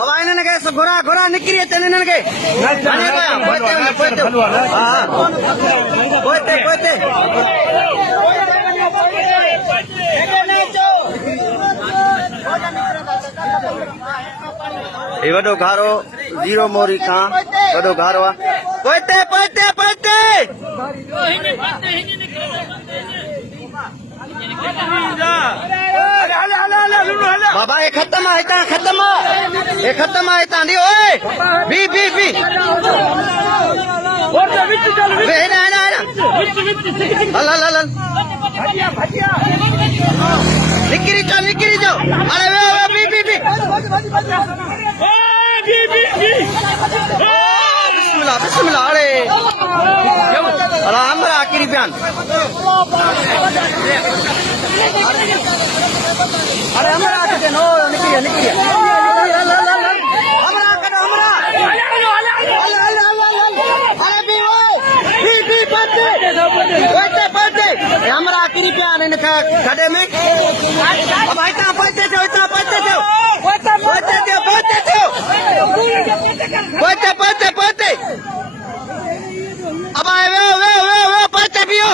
अब इन्हनि खे घोड़ा घोड़ा निकिरी अचनि इन्हनि खे ये वॾो घारो जीरो मोरी खां वॾो घारो आहे पोइते पोइते पोइते बाबा ये खत्म है हितां खत्म ये खत्म है हितां दी ओए बी बी बी वे ना ना हल हल हल निकरी जाओ अरे वे बी बी बी बिस्मिल्लाह बिस्मिल्लाह अरे हमरा आखिरी बयान अरे हमरा आके नो निकरी हमरा करो हमरा अरे बी पड़ते हमरा आखिरी बयान इन खड़े में अब इतना पहुंचे जाओ पहुंचे अब आए वे पहुंचे भी हो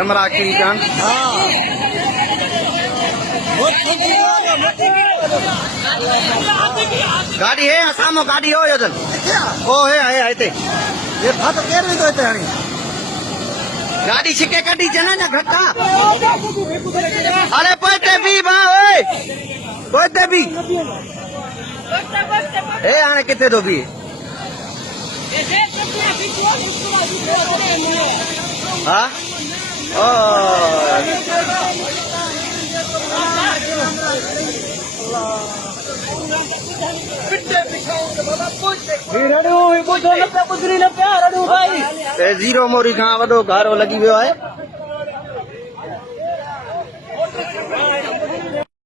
हमरा आखिरी जान गाड़ी है सामो गाड़ी हो योजन ओ है ते ये फात केर भी तो हणी गाड़ी छिके कडी जना ना घटा अरे पते भी बा ओए पते भी ए आने किथे दो भी हाँ ओ जीरो मोरी खां वॾो घारो लॻी वियो आहे।